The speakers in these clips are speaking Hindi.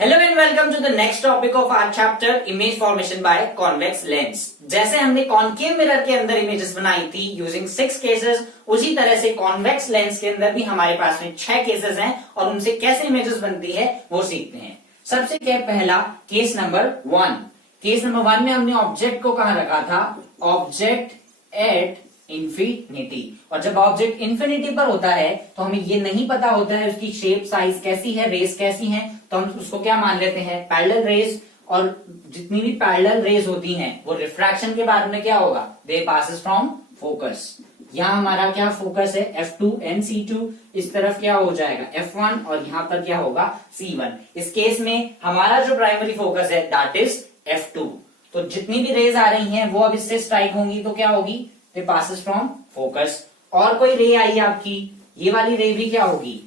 Hello and welcome to the next topic of our chapter image formation by convex lens. जैसे हमने कॉनकेव मिरर के अंदर इमेजेस बनाई थी यूजिंग 6 केसेस, उसी तरह से कॉन्वेक्स लेंस के अंदर भी हमारे पास में 6 केसेस हैं और उनसे कैसे इमेजेस बनती है वो सीखते हैं। सबसे क्या पहला केस नंबर 1। केस नंबर 1 में हमने ऑब्जेक्ट को कहां रखा था? Object at infinity. और जब ऑब्जेक्ट इंफिनिटी पर होता है तो हमें ये नहीं पता होता है उसकी शेप साइज कैसी है, रेस कैसी है, तो हम उसको क्या मान लेते हैं? Parallel rays. और जितनी भी पैरेलल रेस होती हैं वो रिफ्रैक्शन के बारे में क्या होगा? दे पासेस फ्रॉम फोकस। यहाँ हमारा क्या फोकस है? F2 and C2। इस तरफ क्या हो जाएगा? F1 और यहाँ पर क्या होगा? C1। इस केस में हमारा जो प्राइमरी फोकस है दैट इज F2। तो जितनी भी रेज आ रही हैं वो अब इससे स्ट्राइक होंगी तो क्या होगी? दे पासेस फ्रॉम फोकस। और कोई रे आई आपकी, ये वाली रे भी क्या होगी?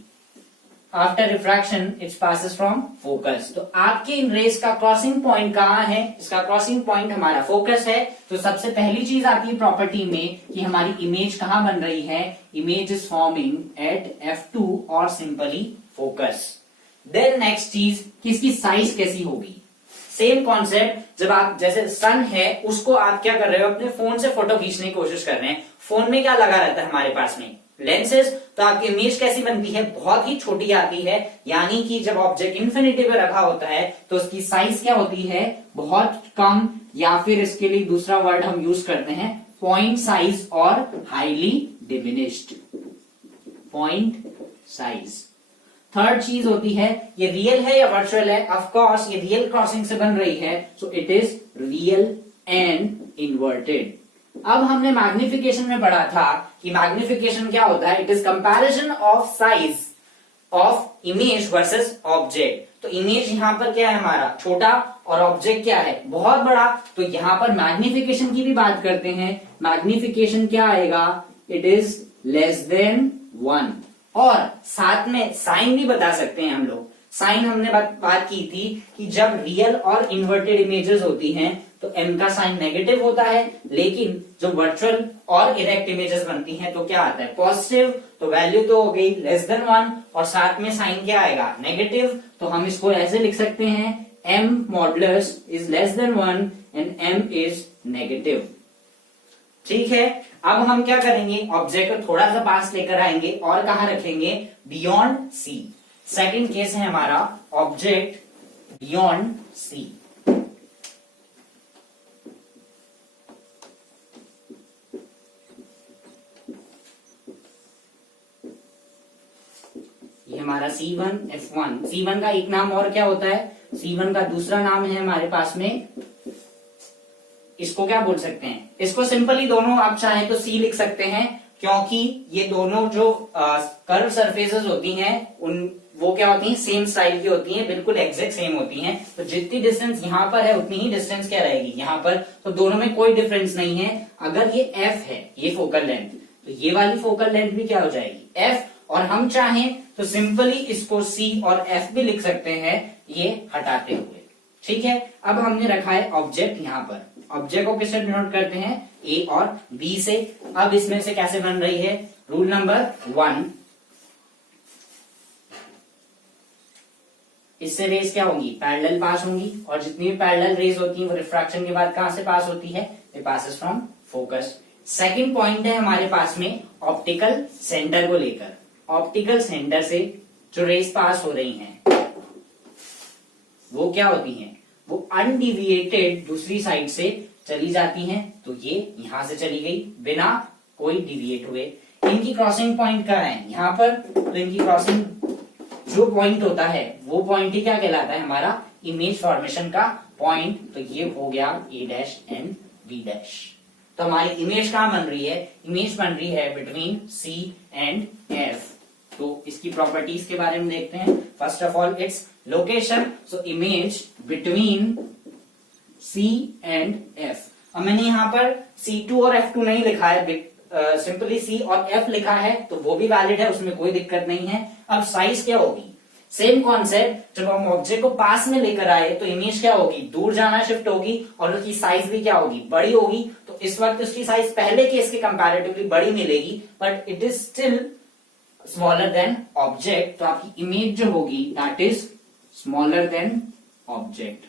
After refraction it's passes from focus. तो आपके इन रेस का क्रॉसिंग पॉइंट कहां है? इसका क्रॉसिंग पॉइंट हमारा फोकस है। तो सबसे पहली चीज आती है प्रॉपर्टी में कि हमारी इमेज कहां बन रही है? Image is forming eight F2 और सिंपली फोकस। देन नेक्स्ट चीज कि इसकी साइज कैसी होगी? सेम कॉन्सेप्ट, जब आप जैसे सन है उसको आप क्या कर रहे हो? अपने फोन से फोटो खींचने की कोशिश कर रहे हैं। फोन में क्या लगा रहता है हमारे पास में? लेंसेज। तो आपकी इमेज कैसी बनती है? बहुत ही छोटी आती है। यानी कि जब ऑब्जेक्ट इन्फिनिटी पे रखा होता है तो उसकी साइज क्या होती है? बहुत कम, या फिर इसके लिए दूसरा वर्ड हम यूज करते हैं पॉइंट साइज और highly diminished. Point size. Third चीज होती है ये रियल है या वर्चुअल है? ऑफ कोर्स ये रियल क्रॉसिंग से बन रही है, सो it is real and inverted. अब हमने मैग्निफिकेशन में पढ़ा था कि मैग्निफिकेशन क्या होता है? It is comparison of size of image versus object. तो इमेज यहां पर क्या है हमारा? छोटा, और ऑब्जेक्ट क्या है? बहुत बड़ा। तो यहां पर मैग्निफिकेशन की भी बात करते हैं। मैग्निफिकेशन क्या आएगा? It is less than 1। और साथ में साइन भी बता सकते हैं हम लोग। साइन हमने बात की थी कि जब रियल और इन्वर्टेड इमेजेस होती हैं तो m का साइन नेगेटिव होता है, लेकिन जो वर्चुअल और इरेक्ट इमेजेस बनती हैं तो क्या आता है? पॉजिटिव। तो वैल्यू तो हो गई लेस देन 1 और साथ में साइन क्या आएगा? नेगेटिव। तो हम इसको ऐसे लिख सकते हैं m modulus is less than 1 and m is negative. ठीक है, अब हम क्या करेंगे? ऑब्जेक्ट को थोड़ा सा पास लेकर आएंगे और कहां रखेंगे? Beyond C। सेकंड केस है हमारा ऑब्जेक्ट बियॉन्ड C। ये हमारा C1 F1। C1 का एक नाम और क्या होता है? C1 का दूसरा नाम है हमारे पास में, इसको क्या बोल सकते हैं? इसको सिंपली दोनों आप चाहें तो C लिख सकते हैं, क्योंकि ये दोनों जो कर्व सरफेसेस होती हैं वो क्या होती हैं? सेम स्टाइल की होती हैं, बिल्कुल एग्जैक्ट सेम होती हैं। तो जितनी डिस्टेंस यहाँ पर है उतनी ही डिस्टेंस क्या रहेगी यहाँ पर? तो दोनों में कोई डिफरेंस नहीं है। अगर ये F है, ये फोकल लेंथ, तो ये वाली फोकल लेंथ भी क्या हो जाएगी? F। और हम चाहें तो सिंपली इसको C और F भी लिख सकते हैं ये हटाते हुए। ठीक है, अब हमने रखा है ऑब्जेक्ट यहाँ पर। ऑब्जेक्ट को किससे डिनोट करते हैं? A और B से। अब इसमें से कैसे बन रही है? रूल नंबर 1, इससे रेज क्या होंगी? पैरेलल पास होंगी, और जितनी भी पैरेलल रेज होती हैं वो रिफ्रैक्शन के बाद कहां से पास होती है? They passes from focus. Second point है हमारे पास में ऑप्टिकल सेंटर को लेकर। ऑप्टिकल सेंटर से जो रेज पास हो रही हैं वो क्या होती हैं? वो अनडिविएटेड दूसरी साइड से चली जाती हैं। तो ये यहां से चली गई बिना कोई डिविएट हुए। इनकी क्रॉसिंग पॉइंट कहाँ है? यहाँ पर। तो इनकी क्रॉसिंग जो पॉइंट होता है वो पॉइंट ही क्या कहलाता है? हमारा इमेज फॉर्मेशन का पॉइंट। तो ये हो गया A' एंड B'। तो हमारी इमेज कहां बन रही है? इमेज बन रही है बिटवीन C एंड F। तो इसकी प्रॉपर्टीज के बारे में देखते हैं। First of all its location. So image between C and F। अब मैंने यहाँ पर C2 और F2 नहीं लिखा है, सिंपली C और F लिखा है, तो वो भी वैलिड है, उसमें कोई दिक्कत नहीं है। अब साइज क्या होगी? सेम कॉन्सेप्ट, जब हम ऑब्जेक्ट को पास में लेकर आए तो इमेज क्या होगी? दूर जाना शिफ्ट होगी, और उसकी साइज भी क्या होगी? बड़ी होगी। तो इस वक्त उसकी साइज पहले केस के कंपैरेटिवली बड़ी मिलेगी, but it is still smaller than object. तो आपकी इमेज जो होगी that is smaller than object.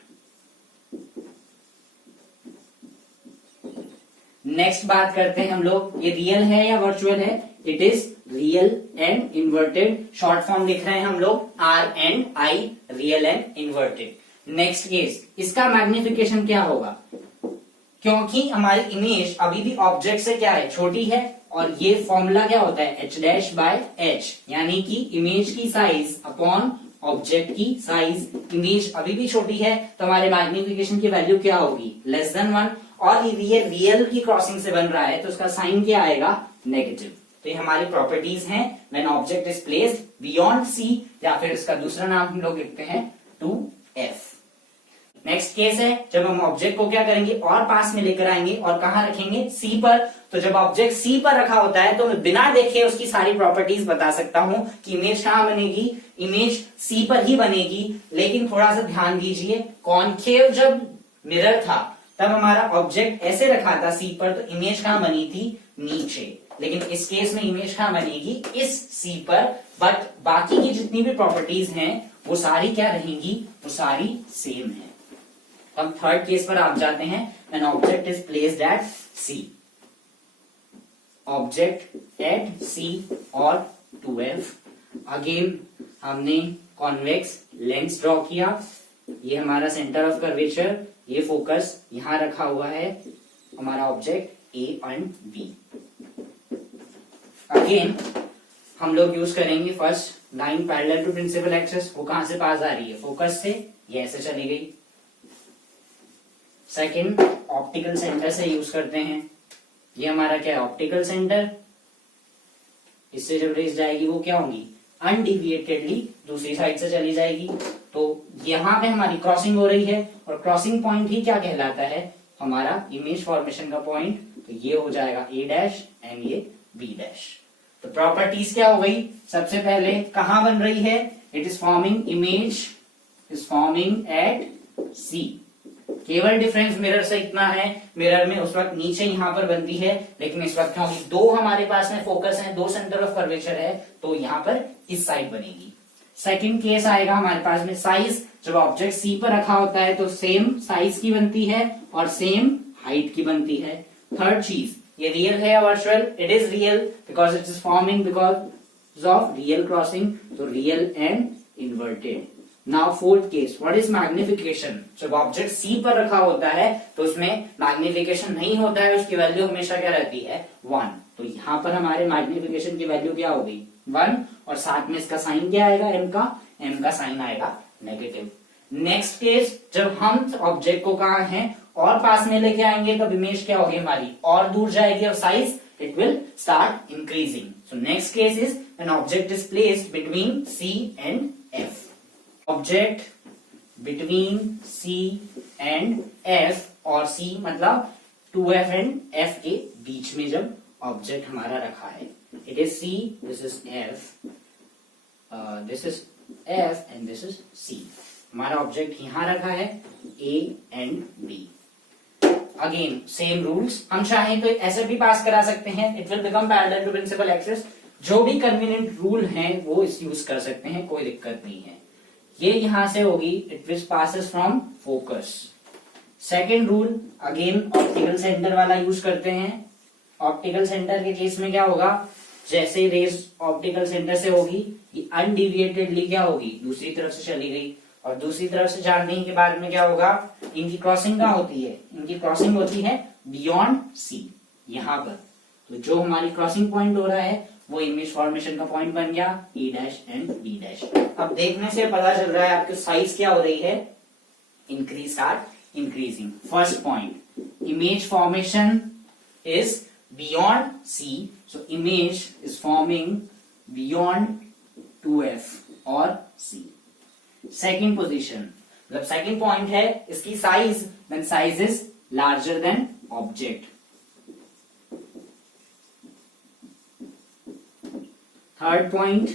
Next बात करते हैं हम लोग, ये रियल है या वर्चुअल है? It is real and inverted. Short form लिख रहे हैं हम लोग RNI, real and inverted. Next case, इसका मैग्निफिकेशन क्या होगा? क्योंकि हमारी इमेज अभी भी ऑब्जेक्ट से क्या है, छोटी है, और ये फॉर्मूला क्या होता है, H'/H, यानी कि इमेज की साइज अपॉन ऑब्जेक्ट की साइज। इमेज अभी भी छोटी है तो हमारे मैग्निफिकेशन की वैल्यू क्या होगी, <1, और ये रियल की क्रॉसिंग से बन रहा है तो उसका साइन क्या आएगा, नेगेटिव। तो ये हमारी प्रॉपर्टीज हैं when object is placed beyond C, या फिर इसका दूसरा नाम हम लोग लिखते हैं 2F। नेक्स्ट केस है, जब हम ऑब्जेक्ट को क्या करेंगे, और पास में लेकर आएंगे, और कहां रखेंगे, C पर। तो जब ऑब्जेक्ट C पर रखा होता है तो मैं बिना देखे उसकी सारी प्रॉपर्टीज बता सकता हूं कि इमेज कहां बनेगी, इमेज C पर ही बनेगी। लेकिन थोड़ा सा ध्यान दीजिए, कॉन्केव जब मिरर था तब हमारा ऑब्जेक्ट ऐसे रखा था C पर, तो इमेज कहां बनी थी, नीचे। लेकिन इस केस में इमेज कहां बनेगी, इस C पर, बट बाकी की जितनी भी प्रॉपर्टीज हैं वो सारी क्या रहेंगी, वो सारी सेम है। अब थर्ड केस पर आप जाते हैं, an object is placed eight C, object at C और 2F। अगेन हमने कॉन्वेक्स लेंस ड्रॉ किया, ये हमारा सेंटर ऑफ कर्वेचर, ये फोकस यहां रखा हुआ है, हमारा object A and B। Again हम लोग यूज करेंगे first line parallel to principal axis, वो कहां से पास आ रही है, फोकस से, ये ऐसे चली गई। सेकंड ऑप्टिकल सेंटर से यूज करते हैं, ये हमारा क्या है, ऑप्टिकल सेंटर, इससे जब रेस जाएगी वो क्या होगी, अनडिविएटेडली दूसरी साइड से चली जाएगी। तो यहां पे हमारी क्रॉसिंग हो रही है, और क्रॉसिंग पॉइंट ही क्या कहलाता है, हमारा इमेज फॉर्मेशन का पॉइंट। तो ये हो जाएगा A' एंड ये B'। तो प्रॉपर्टीज क्या हो गई, सबसे पहले कहां बन रही है, it is forming, image is forming at C। केवल डिफरेंस मिरर से इतना है, मिरर में उस वक्त नीचे यहां पर बनती है, लेकिन इस वक्त क्योंकि दो हमारे पास में फोकस है, दो सेंटर ऑफ कर्वेचर है, तो यहां पर इस साइड बनेगी। सेकंड केस आएगा हमारे पास में साइज, जब ऑब्जेक्ट C पर रखा होता है तो सेम साइज की बनती है और सेम हाइट की बनती है। थर्ड चीज, ये रियल है या virtual, it is real because it is forming because of real crossing, तो real and inverted. Now fourth case, what is magnification, जब ऑब्जेक्ट C पर रखा होता है तो उसमें मैग्निफिकेशन नहीं होता है, उसकी वैल्यू हमेशा क्या रहती है, 1। तो यहां पर हमारे मैग्निफिकेशन की वैल्यू क्या होगी, 1, और साथ में इसका साइन क्या आएगा, m का साइन आएगा नेगेटिव। नेक्स्ट केस, जब हम ऑब्जेक्ट को कहां है और पास में लेके आएंगे तब इमेज क्या होगी हमारी, और दूर जाएगी, और size it will start increasing. So next case is an object is placed between C and F। Object between C and F, और C मतलब 2F एंड F के बीच में जब ऑब्जेक्ट हमारा रखा है, it is C, this is F, this is F and this is C। हमारा ऑब्जेक्ट यहां रखा है A and B। Again same rules, हम चाहें तो ऐसे भी पास करा सकते हैं, it will become parallel to principal axis. जो भी कन्वीनियंट रूल हैं वो इस यूज कर सकते हैं, कोई दिक्कत नहीं है। ये यहां से होगी, it will passes from focus. Second rule again optical centre वाला यूज करते हैं। ऑप्टिकल सेंटर के केस में क्या होगा, जैसे रेस ऑप्टिकल सेंटर से होगी, ये अनडिविएटेडली क्या होगी, दूसरी तरफ से चली गई, और दूसरी तरफ से जाने के बाद में क्या होगा, इनकी क्रॉसिंग कहां होती है, इनकी क्रॉसिंग होती है बियॉन्ड C, यहां पर। तो जो हमारी क्रॉसिंग पॉइंट हो रहा है वो इमेज फॉर्मेशन का पॉइंट बन गया E' एंड B'। अब देखने से पता चल रहा है आपकी साइज क्या हो रही है, increase, start increasing. First point, image formation is beyond C, so image is forming beyond 2F और C। सेकेंड पोजीशन, मतलब सेकेंड पॉइंट है इसकी size, when size is larger than object. Third point,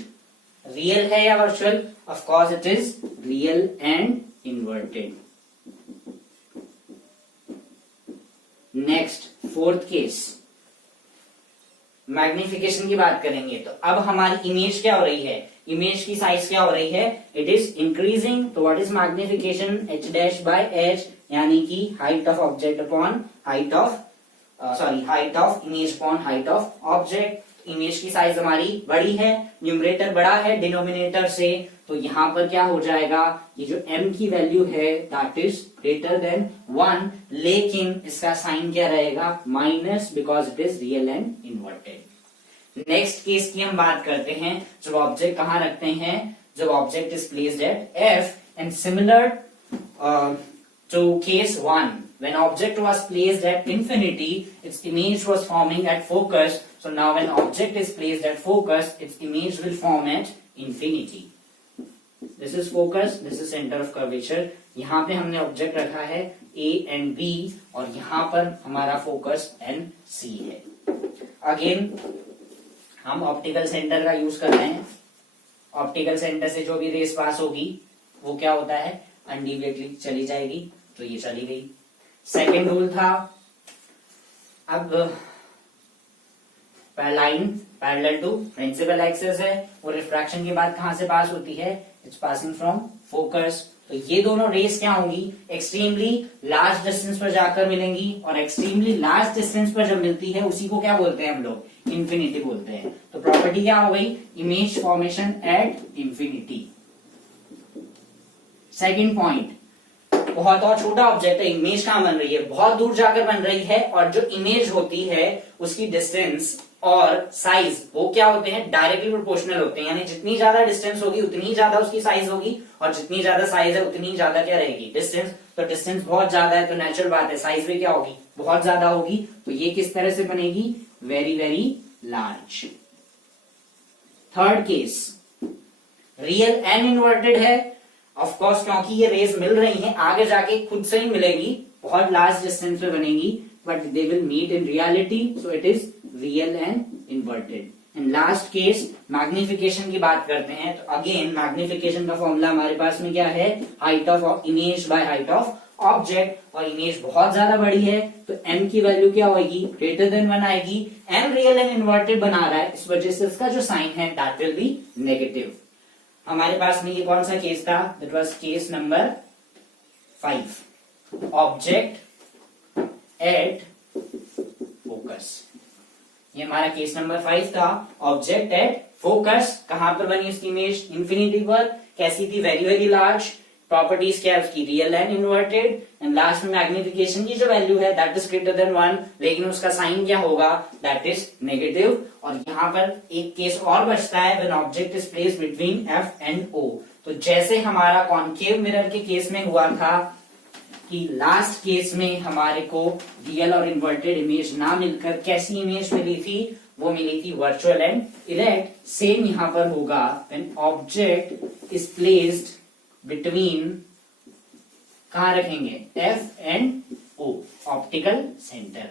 real है या virtual, of course it is real and inverted. Next fourth case, magnification की बात करेंगे तो अब हमारी इमेज क्या हो रही है, इमेज की साइज क्या हो रही है, इट इज इंक्रीजिंग। तो what is magnification, h dash by h, यानी कि height of object upon height of height of image upon height of object. Image की साइज हमारी बड़ी है, न्यूमरेटर बड़ा है डिनोमिनेटर से, तो यहां पर क्या हो जाएगा, ये जो m की वैल्यू है दैट इज ग्रेटर देन 1, लेकिन इसका साइन क्या रहेगा, minus, because it is real and inverted. Next case की हम बात करते हैं, जब ऑब्जेक्ट कहां रखते हैं, जब object is placed at f and similar to case 1, when object was placed at infinity, its image was forming at focus. So now when object is placed at focus, its image will form at infinity. This is focus, this is center of curvature. यहाँ पे हमने ऑब्जेक्ट रखा है A and B और यहाँ पर हमारा फोकस N C है। अगेन हम ऑप्टिकल सेंटर का यूज कर रहे हैं। ऑप्टिकल सेंटर से जो भी रेस पास होगी वो क्या होता है, अनडिविएटली चली जाएगी, तो ये चली गई। सेकेंड रूल था, अब line parallel to principal axis है, और रिफ्रैक्शन के बाद कहां से पास होती है, इट्स पासिंग फ्रॉम फोकस। तो ये दोनों रेस क्या होंगी, एक्सट्रीमली लार्ज डिस्टेंस पर जाकर मिलेंगी, और एक्सट्रीमली लार्ज डिस्टेंस पर जब मिलती है उसी को क्या बोलते हैं हम लोग, इंफिनिटी बोलते हैं। तो प्रॉपर्टी क्या हो गई, image formation at infinity. Second point, बहुत और छोटा ऑब्जेक्ट है, इमेज कहां बन रही है, बहुत दूर जाकर बन रही है, और जो इमेज होती है उसकी डिस्टेंस और साइज वो क्या होते हैं, डायरेक्टली प्रोपोर्शनल होते हैं। यानी जितनी ज्यादा डिस्टेंस होगी उतनी ज्यादा उसकी साइज होगी, और जितनी ज्यादा साइज है उतनी ज्यादा क्या रहेगी, डिस्टेंस। तो डिस्टेंस बहुत ज्यादा है तो नेचुरल बात है साइज भी क्या होगी, बहुत ज्यादा होगी। तो ये किस तरह से बनेगी, very very large. Third case, real and inverted है, ऑफ कोर्स क्योंकि ये रेज मिल रही हैं, आगे जाके खुद से ही मिलेगी, बहुत लार्ज डिस्टेंस पे बनेगी, but they will meet in reality, so it is real and inverted. And last case, magnification की बात करते हैं, तो अगेन मैग्निफिकेशन का फॉर्मूला हमारे पास में क्या है, height of image by height of object, और इमेज बहुत ज्यादा बड़ी है तो m की वैल्यू क्या होगी, ग्रेटर देन 1 आएगी। m रियल एंड इन्वर्टेड बना रहा है, इस वजह से इसका जो साइन है दैट विल बी नेगेटिव। हमारे पास में ये कौन सा केस था, that was case number 5, object at focus. ये हमारा केस नंबर 5 था, ऑब्जेक्ट एट फोकस। कहां पर बनी उसकी इमेज, इंफिनिटी पर। कैसी थी, वेरी वेरी लार्ज। प्रॉपर्टीज क्या है उसकी, real and inverted. And last में मैग्निफिकेशन की जो वैल्यू है दैट इज ग्रेटर देन 1, लेकिन उसका साइन क्या होगा, दैट इज नेगेटिव। और यहाँ पर एक केस और बचता है, when object is placed between F and O. तो जैसे हमारा कॉन्केव मिरर के केस में हुआ था कि लास्ट केस में हमारे को रियल और इन्वर्टेड इमेज ना मिलकर कैसी इमेज मिली थी, वो मिली थी वर्चुअल एंड इरेक्ट। सेम यहां पर होगा, when object is placed between, कहां रखेंगे, F and O, optical centre.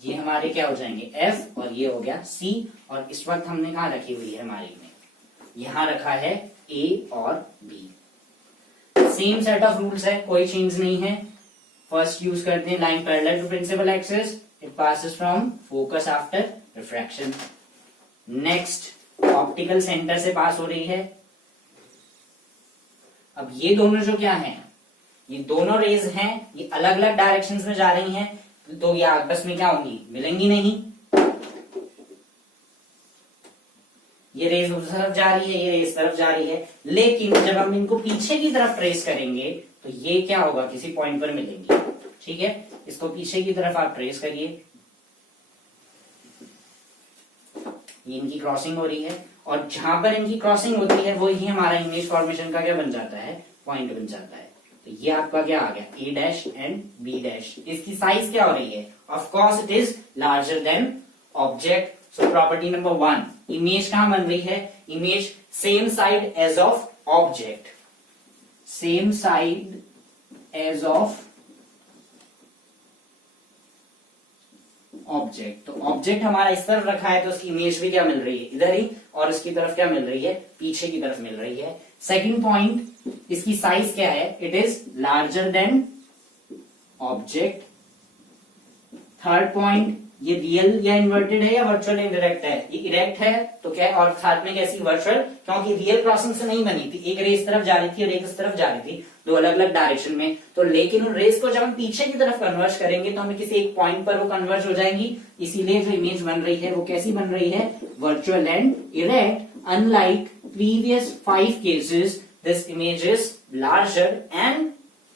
ये हमारे क्या हो जाएंगे, एफ, और ये हो गया सी। और इस वक्त हमने कहा रखी हुई है हमारी में, यहां रखा है ए और B. Same set of rules है, कोई चेंज नहीं है। फर्स्ट यूज करते हैं line parallel to principal axis, it passes from focus after refraction. Next, optical centre से पास हो रही है। अब ये दोनों जो क्या हैं, ये दोनों रेज हैं, ये अलग अलग डायरेक्शंस में जा रही हैं, तो ये आपस में क्या होंगी, मिलेंगी नहीं। ये रेज उस तरफ जा रही है, ये रेज तरफ जा रही है, लेकिन जब हम इनको पीछे की तरफ ट्रेस करेंगे तो ये क्या होगा, किसी पॉइंट पर मिलेंगी। ठीक है, इसको पीछे की तरफ आप ट्रेस करिए, ये इनकी क्रॉसिंग हो रही है, और जहां पर इनकी क्रॉसिंग होती है वो ही हमारा इमेज फॉर्मेशन का क्या बन जाता है, पॉइंट बन जाता है। तो ये आपका क्या आ गया, A dash and B dash. इसकी साइज क्या हो रही है, of course it is larger than object. So property number 1, image कहां बन रही है, image same side as of object, same side as of object. तो ऑब्जेक्ट हमारा इस तरफ रखा है तो उसकी इमेज भी क्या मिल रही है, इधर ही, और इसकी तरफ क्या मिल रही है, पीछे की तरफ मिल रही है। सेकंड पॉइंट, इसकी साइज क्या है, it is larger than object. Third point, ये रियल या इन्वर्टेड है या वर्चुअल इनडायरेक्ट है? ये इरेक्ट है तो क्या है, और साथ में कैसी वर्चुअल, क्योंकि रियल क्रॉसिंग से नहीं बनी थी, एक रे इस तरफ जा रही थी और एक इस तरफ जा रही थी, दो अलग अलग डायरेक्शन में। तो लेकिन उन रेस को जब हम पीछे की तरफ कन्वर्ज करेंगे तो हमें किसी एक पॉइंट पर वो कन्वर्ज हो जाएंगी, इसीलिए जो इमेज बन रही है वो कैसी बन रही है, virtual and erect. Unlike previous 5 cases this image is larger and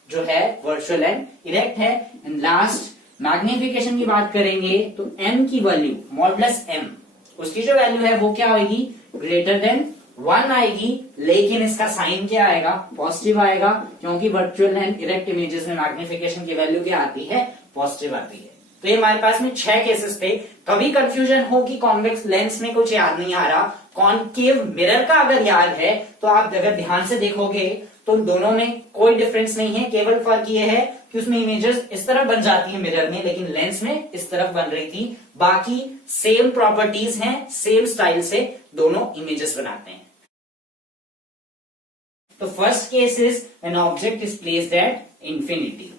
जो है वर्चुअल एंड इरेक्ट है। एंड लास्ट मैग्निफिकेशन की बात करेंगे तो m की वैल्यू मॉडुलस m, उसकी जो वैल्यू है वो क्या होगी, ग्रेटर देन 1 आएगी, लेकिन इसका साइन क्या आएगा, पॉजिटिव आएगा, क्योंकि वर्चुअल एंड इरेक्ट इमेजेस में मैग्निफिकेशन की वैल्यू क्या आती है, पॉजिटिव आती है। तो ये हमारे पास में 6 केसेस थे। कभी कंफ्यूजन हो कि कॉन्वेक्स लेंस में कुछ याद नहीं आ रहा, कॉनकेव मिरर का अगर याद है तो आप अगर ध्यान से देखोगे तो दोनों में कोई डिफरेंस नहीं है, केवल फर्क ये है कि उसमें इमेजेस इस तरफ बन जाती है मिरर में, लेकिन लेंस में इस तरफ बन रही थी। बाकी सेम प्रॉपर्टीज हैं, सेम स्टाइल से दोनों इमेजेस बनाते हैं। तो first case is when object is placed at infinity,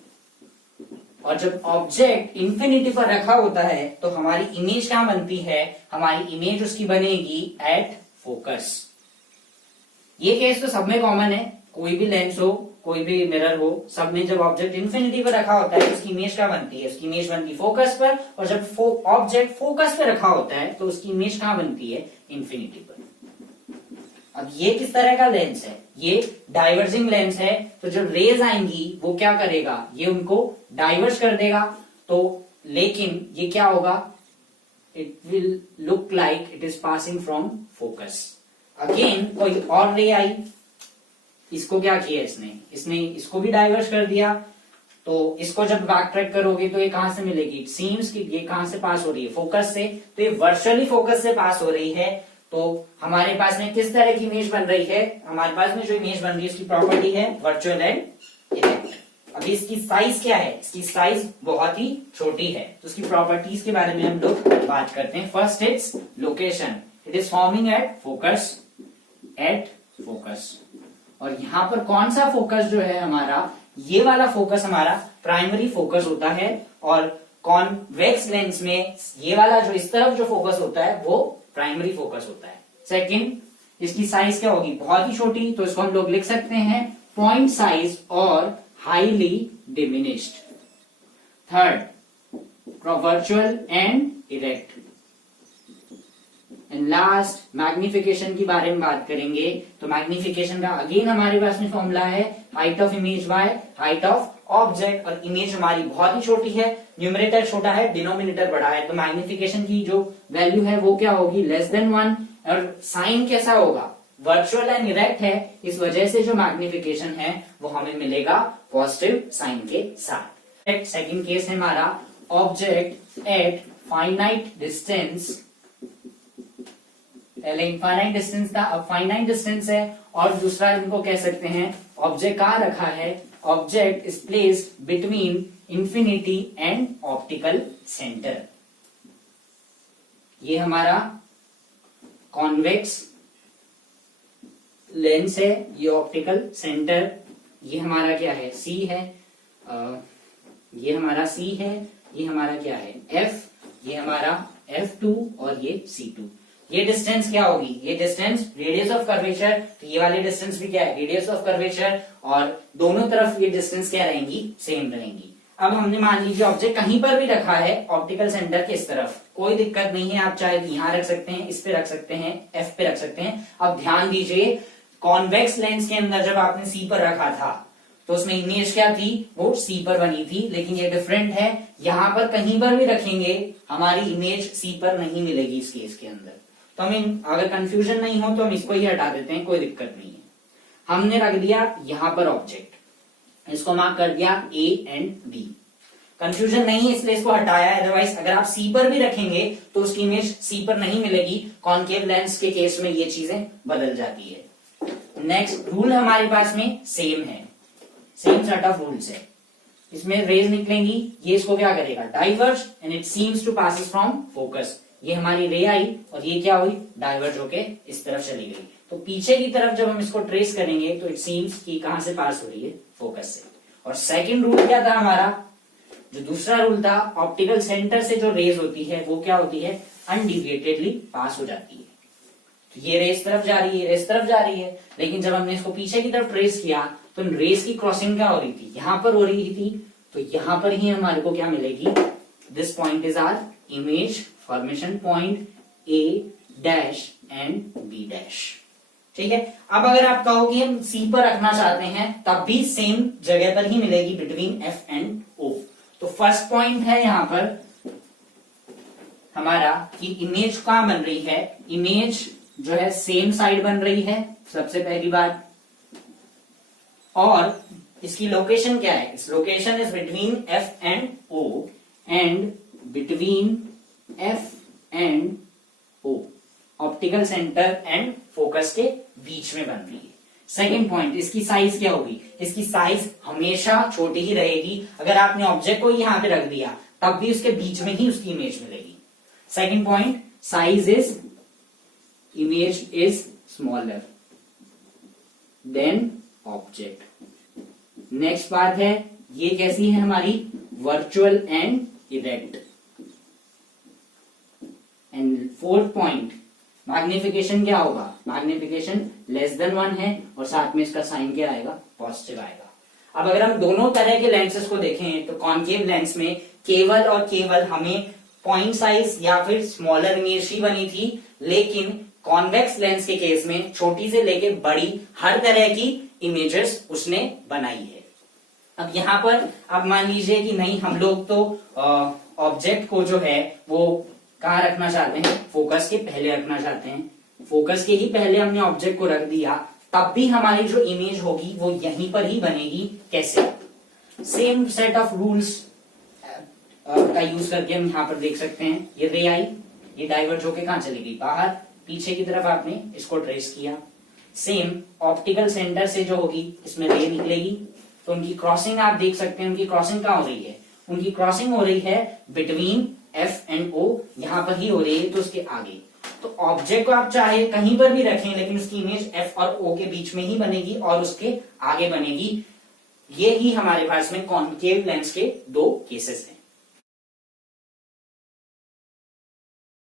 और जब ऑब्जेक्ट इंफिनिटी पर रखा होता है तो हमारी इमेज क्या बनती है, हमारी इमेज उसकी बनेगी एट फोकस। ये केस तो सब में कॉमन है, कोई भी लेंस हो, कोई भी मिरर हो, सब में जब ऑब्जेक्ट इंफिनिटी पर रखा होता है तो उसकी इमेज क्या बनती है, उसकी इमेज बनती है फोकस पर, और जब ऑब्जेक्ट फोकस पे रखा होता है तो उसकी इमेज कहां बनती है, इंफिनिटी पर। अब ये किस तरह का लेंस है, ये डाइवर्जिंग लेंस है, तो जो रेज आएंगी वो क्या करेगा, ये उनको डाइवर्स कर देगा। तो लेकिन ये क्या होगा, it will look like it is passing from focus. Again कोई और रे आई, इसको क्या किया इसने इसको भी डाइवर्स कर दिया, तो इसको जब बैक ट्रैक करोगे तो ये कहां से मिलेगी, इट सीम्स कि ये कहां से पास हो रही है, फोकस से, तो ये वर्चुअली फोकस से पास हो रही है। तो हमारे पास में किस तरह की इमेज बन रही है, हमारे पास में जो इमेज बन रही है उसकी प्रॉपर्टी है वर्चुअल एंड इरेक्ट। अभी इसकी साइज क्या है, इसकी साइज बहुत ही छोटी है, तो उसकी प्रॉपर्टीज के बारे में हम लोग बात करते हैं। First its location, it is forming at focus, और यहां पर कौन सा फोकस जो है हमारा, ये वाला फोकस हमारा प्राइमरी फोकस होता है, और कॉन्वेक्स लेंस में ये वाला जो इस तरफ जो फोकस होता है वो प्राइमरी फोकस होता है। सेकंड, इसकी साइज क्या होगी, बहुत ही छोटी, तो इसको हम लोग लिख सकते हैं पॉइंट साइज और highly diminished. Third, virtual and erect. And last magnification की बारे में बात करेंगे, तो मैग्निफिकेशन का अगेन हमारे पास में फॉर्मूला है height of image by height of object, और इमेज हमारी बहुत ही छोटी है, न्यूमरेटर छोटा है, डिनोमिनेटर बड़ा है, तो मैग्निफिकेशन की जो वैल्यू है वो क्या होगी, लेस देन 1, और साइन कैसा होगा, वर्चुअल एंड इरेक्ट है, इस वजह से जो मैग्निफिकेशन है वो हमें मिलेगा पॉजिटिव साइन के साथ। सेकंड केस है हमारा ऑब्जेक्ट एट फाइनाइट डिस्टेंस, पहले इनफाइनाइट डिस्टेंस था, अब फाइनाइट डिस्टेंस है, और दूसरा इनको कह सकते हैं ऑब्जेक्ट कहां रखा है, object is placed between infinity and optical centre. ये हमारा कॉन्वेक्स लेंस है, ये ऑप्टिकल सेंटर, ये हमारा क्या है, सी है, ये हमारा सी है, ये हमारा क्या है, एफ, ये हमारा F2 और ये C2। ये डिस्टेंस क्या होगी, ये डिस्टेंस रेडियस ऑफ कर्वेचर, तो ये वाली डिस्टेंस भी क्या है, रेडियस ऑफ कर्वेचर, और दोनों तरफ ये डिस्टेंस क्या रहेंगी, सेम रहेंगी। अब हमने मान लीजिए ऑब्जेक्ट कहीं पर भी रखा है ऑप्टिकल सेंटर के इस तरफ, कोई दिक्कत नहीं है, आप चाहे यहां रख सकते हैं, इस पे रख सकते हैं, F पे रख सकते हैं। अब ध्यान दीजिए कॉन्वेक्स लेंस के अंदर जब आपने सी पर रखा था तो उसमें इमेज क्या थी, वो सी पर बनी थी, लेकिन ये डिफरेंट है, यहां पर कहीं पर भी रखेंगे हमारी इमेज सी पर नहीं मिलेगी इस केस के अंदर। तो हमें अगर कंफ्यूजन नहीं हो तो हम इसको ही हटा देते हैं, कोई दिक्कत नहीं है। हमने रख दिया यहां पर ऑब्जेक्ट, इसको मार्क कर दिया ए एंड बी, कंफ्यूजन नहीं है इसलिए इसको हटाया, अदरवाइज अगर आप सी पर भी रखेंगे तो उसकी इमेज सी पर नहीं मिलेगी, कॉनकेव लेंस के केस में ये चीजें बदल जाती है। नेक्स्ट रूल हमारे पास में सेम है, सेम सेट ऑफ रूल्स है, इसमें रेज निकलेंगी, ये इसको क्या करेगा, diverge, and it seems to passes from focus. ये हमारी रे आई और ये क्या हुई, डाइवर्ज होके इस तरफ चली गई, तो पीछे की तरफ जब हम इसको ट्रेस करेंगे तो इट सीम्स कि कहां से पास हो रही है, फोकस से। और सेकंड रूल क्या था हमारा, जो दूसरा रूल था, ऑप्टिकल सेंटर से जो रेज होती है वो क्या होती है, अनडिविएटेडली पास हो जाती है। तो ये रेस तरफ जा रही है, रेस तरफ जा रही है, लेकिन जब हमने इसको पीछे की तरफ ट्रेस किया तो रेस की क्रॉसिंग क्या हो रही थी, यहां पर हो रही थी। तो यहां पर ही हमारे को क्या मिलेगी, this point is our image formation point A dash and B dash. ठीक है, अब अगर आप कहो कि हम सी पर रखना चाहते हैं तब भी सेम जगह पर ही मिलेगी बिटवीन एफ एंड ओ। तो फर्स्ट पॉइंट है यहां पर हमारा कि इमेज कहां बन रही है, इमेज जो है सेम साइड बन रही है सबसे पहली बात, और इसकी लोकेशन क्या है, इस location is between F and O and between F and O optical centre and focus के बीच में बन रही है। सेकंड पॉइंट, इसकी साइज क्या होगी, इसकी साइज हमेशा छोटी ही रहेगी। अगर आपने ऑब्जेक्ट को यहां पे रख दिया तब भी उसके बीच में ही उसकी इमेज मिलेगी। Second point, size is, image is smaller than object. Next बात है, ये कैसी है हमारी, virtual and erect. And fourth point, magnification क्या होगा, मैग्निफिकेशन लेस देन 1 है और साथ में इसका साइन क्या आएगा, पॉजिटिव आएगा। अब अगर हम दोनों तरह के लेंसेज को देखें तो कॉन्केव लेंस में केवल और केवल हमें पॉइंट साइज या फिर स्मॉलर इमेज ही बनी थी, लेकिन कॉन्वेक्स लेंस के केस में छोटी से लेके बड़ी हर तरह की इमेजेस उसने बनाई है। अब यहां पर अब मान लीजिए कि नहीं, हम लोग तो ऑब्जेक्ट को जो है वो कहां रखना चाहते हैं, फोकस के पहले रखना चाहते हैं। फोकस के ही पहले हमने ऑब्जेक्ट को रख दिया, तब भी हमारी जो इमेज होगी वो यहीं पर ही बनेगी। कैसे, सेम सेट ऑफ रूल्स का यूज करके हम यहाँ पर देख सकते हैं। ये रे आई, ये डाइवर्ज होके कहां चली गई, बाहर, पीछे की तरफ आपने इसको ट्रेस किया। सेम ऑप्टिकल सेंटर से जो होगी इसमें रे निकलेगी, तो उनकी क्रॉसिंग आप देख सकते हैं, उनकी क्रॉसिंग कहां हो रही है, उनकी क्रॉसिंग हो रही है बिटवीन एफ एंड ओ, यहां पर ही हो रही है, तो उसके आगे। तो ऑब्जेक्ट को आप चाहे कहीं पर भी रखें लेकिन उसकी इमेज एफ और ओ के बीच में ही बनेगी और उसके आगे बनेगी। ये ही हमारे पास में कॉन्केव लेंस के दो केसेस हैं।